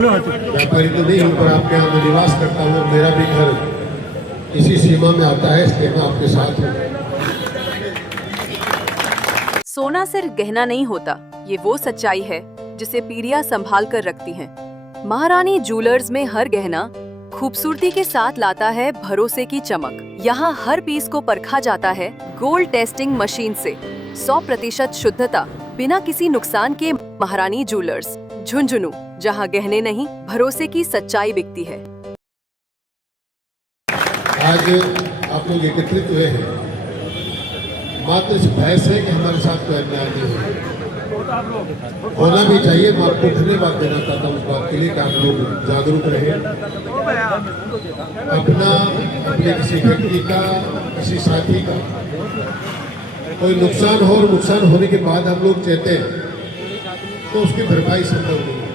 व्यापारी तो नहीं हूँ, पर आपके यहाँ मैं निवास करता हूँ। मेरा भी घर इसी सीमा में आता है, इसलिए मैं आपके साथ हूँ। सोना सिर्फ गहना नहीं होता, ये वो सच्चाई है जिसे पीढ़ियां संभाल कर रखती हैं। महारानी ज्वेलर्स में हर गहना खूबसूरती के साथ लाता है भरोसे की चमक। यहाँ हर पीस को परखा जाता है गोल्ड टेस्टिंग मशीन से। 100% शुद्धता, बिना किसी नुकसान के। महारानी ज्वेलर्स, झुंझुनू, जहाँ गहने नहीं, भरोसे की सच्चाई बिकती है। आज आप लोग एकत्रित हुए हैं मात्र इस भय से कि हमारे साथ कोई अन्याय नहीं हो। होना भी चाहिए। मैं आपको धन्यवाद देना चाहता हूँ उस बात के लिए कि आप लोग जागरूक रहे। अपने किसी व्यक्ति का, किसी साथी का कोई नुकसान हो और नुकसान होने के बाद हम लोग चाहते हैं तो उसकी भरपाई संभव नहीं है।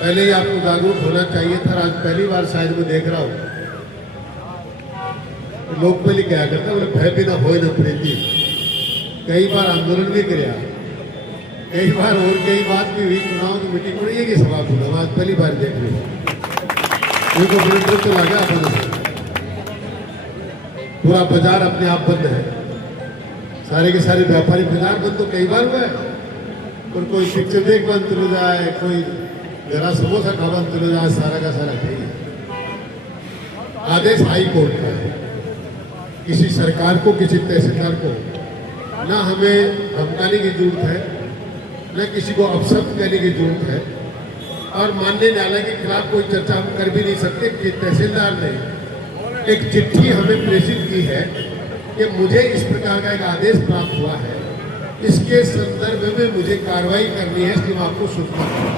पहले ही आपको जागरूक होना चाहिए था। आज पहली बार शायद मैं देख रहा हूँ लोग पहले क्या करते हैं, भय भी ना हो न प्रीति। कई बार आंदोलन भी किया, कई बार और कई बात भी हुई, चुनाव की मीटिंग में ये सवाल सुना। आज पहली बार देख रहे हो तो लगा अपने से पूरा बाजार अपने आप बंद है। सारे के सारे व्यापारी बाजार बंद तो कई बार हुआ है। और कोई शिक्षक देख बंद चले जाए, कोई जरा समोसा खा बंद चले जाए, सारा का सारा नहीं। आदेश हाई कोर्ट का है। किसी सरकार को, किसी तहसीलदार को ना हमें धमकाने की जरूरत है, न किसी को अपशब्द कहने की जरूरत है। और माननीय न्यायालय के खिलाफ कोई चर्चा हम कर भी नहीं सकते कि तहसीलदार ने एक चिट्ठी हमें प्रेषित की है कि मुझे इस प्रकार का एक आदेश प्राप्त हुआ है, इसके संदर्भ में मुझे कार्रवाई करनी है, इसलिए मैं आपको सूचना दूंगा।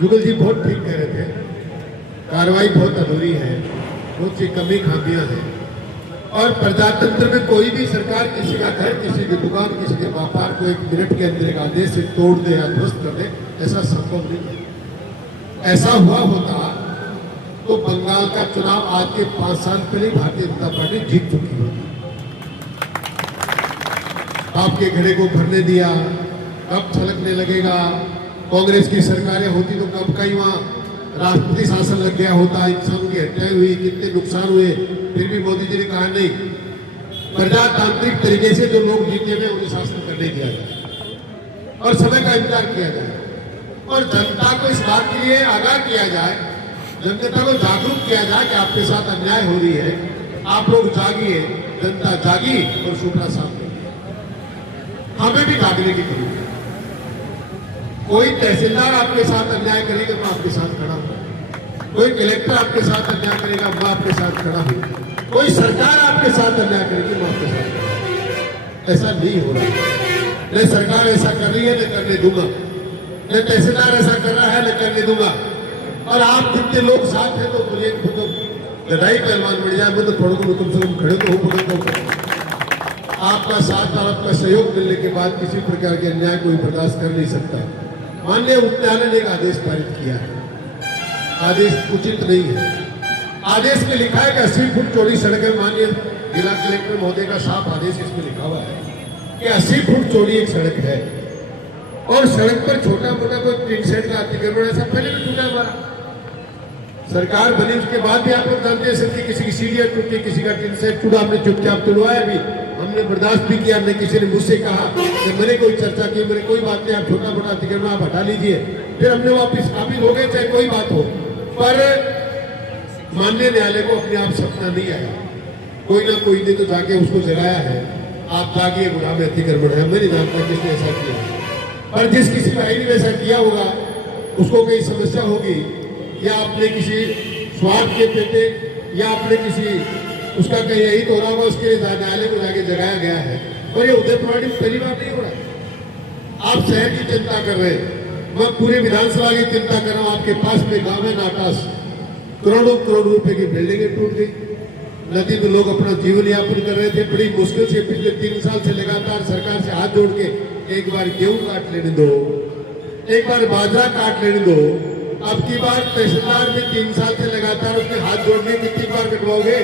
जुगल जी बहुत ठीक कह रहे थे, कार्रवाई बहुत अधूरी है, बहुत सी कमी खामियां हैं। और प्रजातंत्र में कोई भी सरकार किसी का घर, किसी की दुकान, किसी के व्यापार को 1 मिनट के अंदर एक आदेश से तोड़ दे या ध्वस्त कर दे, ऐसा संभव नहीं है। ऐसा हुआ होता तो बंगाल का चुनाव आज के 5 साल पहले भारतीय जनता पार्टी जीत चुकी होती। आपके घड़े को भरने दिया, कब छलकने लगेगा। कांग्रेस की सरकारें होती तो कब कहीं वहां राष्ट्रपति शासन लग गया होता, इंसानों की हत्याएं हुई, कितने नुकसान हुए। फिर भी मोदी जी ने कहा नहीं, प्रजातांत्रिक तरीके से जो लोग जीते हुए उन्हें शासन करने दिया जाए और समय का इंतजार किया जाए और जनता को इस बात के लिए आगाह किया जाए, जनता को जागरूक किया जाए कि आपके साथ अन्याय हो रही है, आप लोग जागिए। जनता जागी और सुपड़ा सामने हमें भी जागने की जरूरत है। कोई तहसीलदार आपके साथ अन्याय करेगा मैं आपके साथ खड़ा हूं, कोई कलेक्टर आपके साथ अन्याय करेगा मैं आपके साथ खड़ा हूं, कोई सरकार आपके साथ अन्याय करेगी मैं आपके साथ। ऐसा नहीं हो रहा। न सरकार ऐसा कर रही है, न करने दूंगा। न तहसीलदार ऐसा कर रहा है, न करने दूंगा। और आप जितने लोग साथ हैं तो मुझे लड़ाई पहलवान मिल जाए, मैं तो थोड़ा को कम से कम खड़े तो हो पकड़। आपका साथ और आपका सहयोग मिलने के बाद किसी प्रकार के अन्याय कोई बर्दाश्त कर नहीं सकता। माननीय उच्च न्यायालय ने एक आदेश पारित किया है। आदेश उचित नहीं है। आदेश में लिखा है कि 80 फुट चौड़ी सड़क है। माननीय जिला कलेक्टर महोदय का साफ आदेश इसमें लिखा हुआ है कि 80 फुट चौड़ी एक सड़क है और सड़क पर छोटा मोटा कोई टिन शेड का अतिक्रमण ऐसा पहले भी टूटा हमारा। सरकार बनी उसके बाद भी आप लोग जानते हैं, किसी की सीढ़ियां टूटी, किसी का टिन शेड टूटा, हमने चुपचाप तुड़वाया भी, हमने बर्दाश्त भी किया। हमने किसी ने मुझसे कहा कि मैंने कोई चर्चा की, मैंने कोई बात नहीं, आप छोटा मोटा अतिक्रमण आप हटा लीजिए। फिर हमने वापिस काबिल हो गए, चाहे कोई बात हो। पर माननीय न्यायालय को अपने आप सपना नहीं आया, कोई ना कोई ने तो जाके उसको जगाया है। आप जागिए, गुनाह में अतिक्रमण है। मैं नहीं जानता किसने ऐसा किया, पर जिस किसी भाई ने ऐसा किया होगा उसको कई समस्या होगी, या अपने किसी स्वार्थ के पेटे, या अपने किसी उसका कहीं यही तो रहा होगा, उसके लिए न्यायालय को जाके जगाया गया है। और ये उदयपुर में पहली बार नहीं हो रहा। आप शहर की चिंता कर रहे हैं, मैं पूरे विधानसभा की चिंता कर रहा हूं। आपके पास में गांव में नाटास करोड़ों करोड़ रुपए की बिल्डिंगें टूट गई। नदी में लोग अपना जीवन यापन कर रहे थे, बड़ी मुश्किल से पिछले 3 साल से लगातार सरकार से हाथ जोड़ के एक बार गेहूं काट लेने दो, एक बार बाजरा काट लेने दो। अब की बार तहसीलदार में 3 साल से लगातार उसके हाथ जोड़ने कितनी बार कटवाओगे?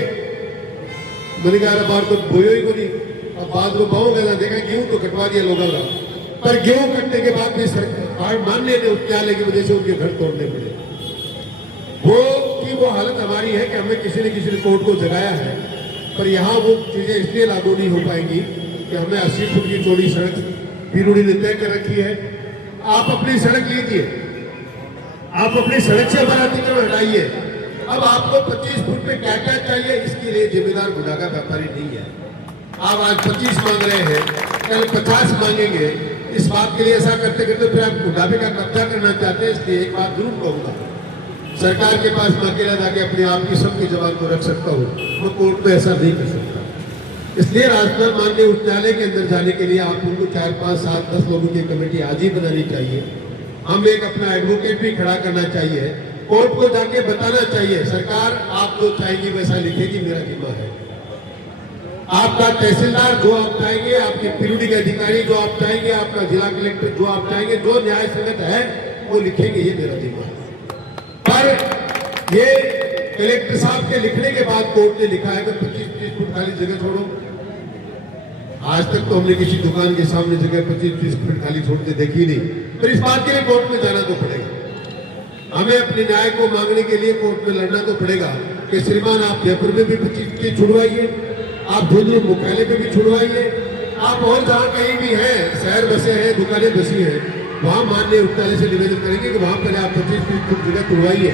मैंने कहा बार तो बोयो ही को नहीं, अब बाद में पाऊंगा। देखा गेहूं तो कटवा दिया लोगों का, पर गेहूं कटने के बाद भी सरकार हार माननीय उच्च न्यायालय की वजह से उनके घर तोड़ने पड़े। वो हालत हमारी है कि हमें किसी न कोर्ट को जगाया है, पर यहाँ वो चीजें इसलिए लागू नहीं हो पाएंगी कि हमें 80 फुट की चौड़ी सड़क पीरूड़ी ने तय कर रखी है। आप अपनी सड़क लीजिए, आप अपनी सड़क से हमारा अतिक्रमण हटाइए। अब आपको 25 फुट पे क्या क्या चाहिए, इसके लिए जिम्मेदार गुनागा व्यापारी नहीं है। आप आज 25 मांग रहे हैं, कल 50 मांगेंगे। इस बात के लिए ऐसा करते करते फिर आप गुनाबे का कब्जा करना चाहते हैं। इसलिए एक बात जरूर कहूंगा, सरकार के पास मैं अकेला जाके अपने आप की सबकी जवान को रख सकता हूँ, वो कोर्ट में ऐसा नहीं कर सकता। इसलिए राजस्थान माननीय उच्च न्यायालय के अंदर जाने के लिए आप उनको 4, 5, 7, 10 लोगों की कमेटी आज ही बनानी चाहिए। हम एक अपना एडवोकेट भी खड़ा करना चाहिए, कोर्ट को जाके बताना चाहिए सरकार आप जो चाहेगी वैसा लिखेगी, मेरा जिम्मा है। आपका तहसीलदार जो आप चाहेंगे, आपके पीरूडी के अधिकारी जो आप चाहेंगे, आपका जिला कलेक्टर जो आप चाहेंगे, जो न्याय संगत है वो लिखेंगे, ये मेरा जिम्मा है। पर ये कलेक्टर साहब के लिखने के बाद कोर्ट ने लिखा है कि 25-30 फुट खाली जगह छोड़ो। आज तक तो हमने किसी दुकान के सामने जगह 25-30 फुट खाली छोड़ते देखी नहीं, पर इस बात के लिए कोर्ट में जाना तो पड़ेगा। हमें अपने न्याय को मांगने के लिए कोर्ट में लड़ना तो पड़ेगा कि श्रीमान आप जयपुर में भी 25 फुट छुड़वाइए, आप झुंझुनू मुख्यालय में भी छुड़वाइए, आप और जहाँ कहीं भी हैं, शहर बसे हैं, दुकानें बसी हैं, वहां माननीय उच्च न्यायालय से निवेदन करेंगे कि वहां पर आप 25 फुट जगह छुड़वाइए।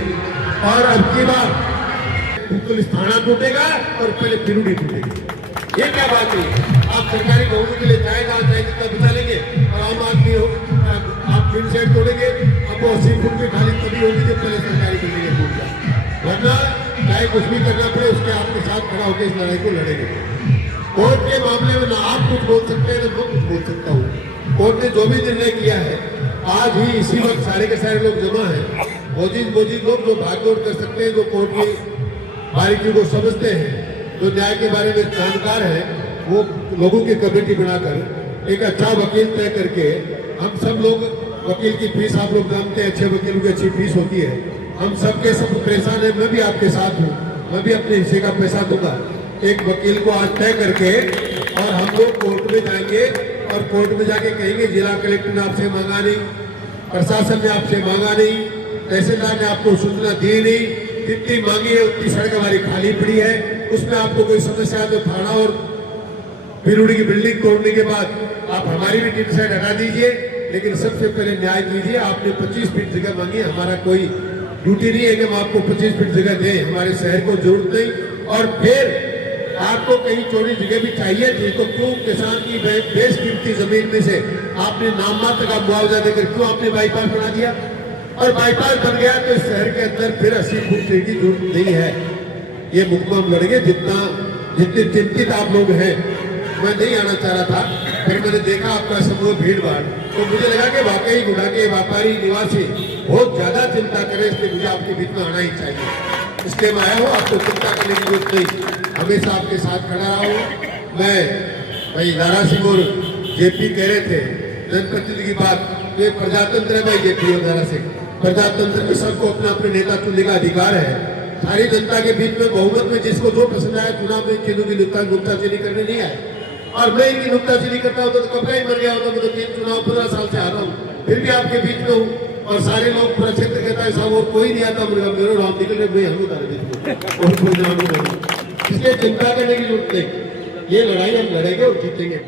और अब की बार पुलिस थाना टूटेगा और पहले पीरूडी टूटेगी। ये क्या बात है? आप सरकारी भवनों के लिए जाए जहाँ जाए जितना बचा लेंगे और आम आदमी हो आप फिर सेट तोड़ेंगे। अब वो 80 फुट की खाली तभी होगी जब पहले सरकारी बिल्डिंग टूट जाए, वरना चाहे कुछ भी करना पड़े उसके आपके साथ खड़ा होकर इस लड़ाई को लड़ेंगे। कोर्ट के मामले में ना आप कुछ बोल सकते हैं ना मैं कुछ बोल सकता हूँ। कोर्ट ने जो भी निर्णय किया है, आज ही इसी वक्त सारे के सारे लोग जमा हैं, मोजीद लोग जो भागदौड़ कर सकते हैं, जो कोर्ट की बारीकियों को समझते हैं, जो न्याय के बारे में जानकार है, वो लोगों की कमेटी बनाकर एक अच्छा वकील तय करके, हम सब लोग वकील की फीस आप लोग जानते हैं, अच्छे वकीलों की अच्छी फीस होती है। हम सबके सब परेशान है, मैं भी आपके साथ हूँ, मैं भी अपने हिस्से का पैसा दूंगा। एक वकील को आज तय करके और हम लोग कोर्ट में जाएंगे और कोर्ट में जाके कहेंगे जिला कलेक्टर ने आपसे मांगा नहीं, प्रशासन ने आपसे मांगा नहीं, तहसीलदार ने आपको सूचना दी नहीं, जितनी मांगी है उतनी सड़क हमारी खाली पड़ी है, उसमें आपको कोई समस्या है तो थाना और पीरूडी की बिल्डिंग तोड़ने के बाद आप हमारी भी टीम साइड हटा दीजिए, लेकिन सबसे पहले न्याय कीजिए। आपने 25 फीट जगह मांगी, हमारा कोई ड्यूटी नहीं है कि हम आपको 25 फीट जगह दें, हमारे शहर को जरूरत नहीं। और फिर आपको कहीं चौड़ी जगह भी चाहिए थी तो क्यों किसान की बेशकीमती जमीन में से आपने नाम मात्र का मुआवजा देकर क्यों आपने बाईपास बना दिया? और बाईपास बन गया तो इस शहर के अंदर फिर 80 फुट की जरूरत नहीं है। ये मुकदमा हम लड़ेंगे। जितने चिंतित आप लोग हैं, मैं नहीं आना चाह रहा था, फिर मैंने देखा आपका समूह भीड़ भाड़, तो मुझे लगा कि वाकई गुना के व्यापारी निवासी बहुत ज्यादा चिंता करें, इसलिए मुझे आपके बीच में आना ही चाहिए। इसलिए मैं आया हूँ, आपको चिंता करने की जरूरत नहीं, हमेशा आपके साथ खड़ा रहा हूँ। मैं भाई दारा सिंह और जेपी कह रहे थे जनप्रतिनिधि की बात, ये प्रजातंत्र है भाई। जेपी और दारा सिंह, प्रजातंत्र में सबको अपना अपने नेता चुनने का अधिकार है। सारी जनता के बीच में बहुमत में जिसको जो पसंद आया चुनाव में चिन्हों की नुक्ताचीनी करने नहीं आए। और मैं इनकी नुक्ताचीनी करता होता तो कब का ही मर गया होता। मैं तो 3 चुनाव 15 साल से आ रहा हूँ, फिर भी आपके बीच में हूँ। और सारे लोग पूरा क्षेत्र कहता है साहब और कोई नहीं आता, मेरे नाम निकल रहे मैं हम तारे बीच में, इसलिए चिंता करने की जरूरत नहीं। ये लड़ाई हम लड़ेंगे और जीतेंगे।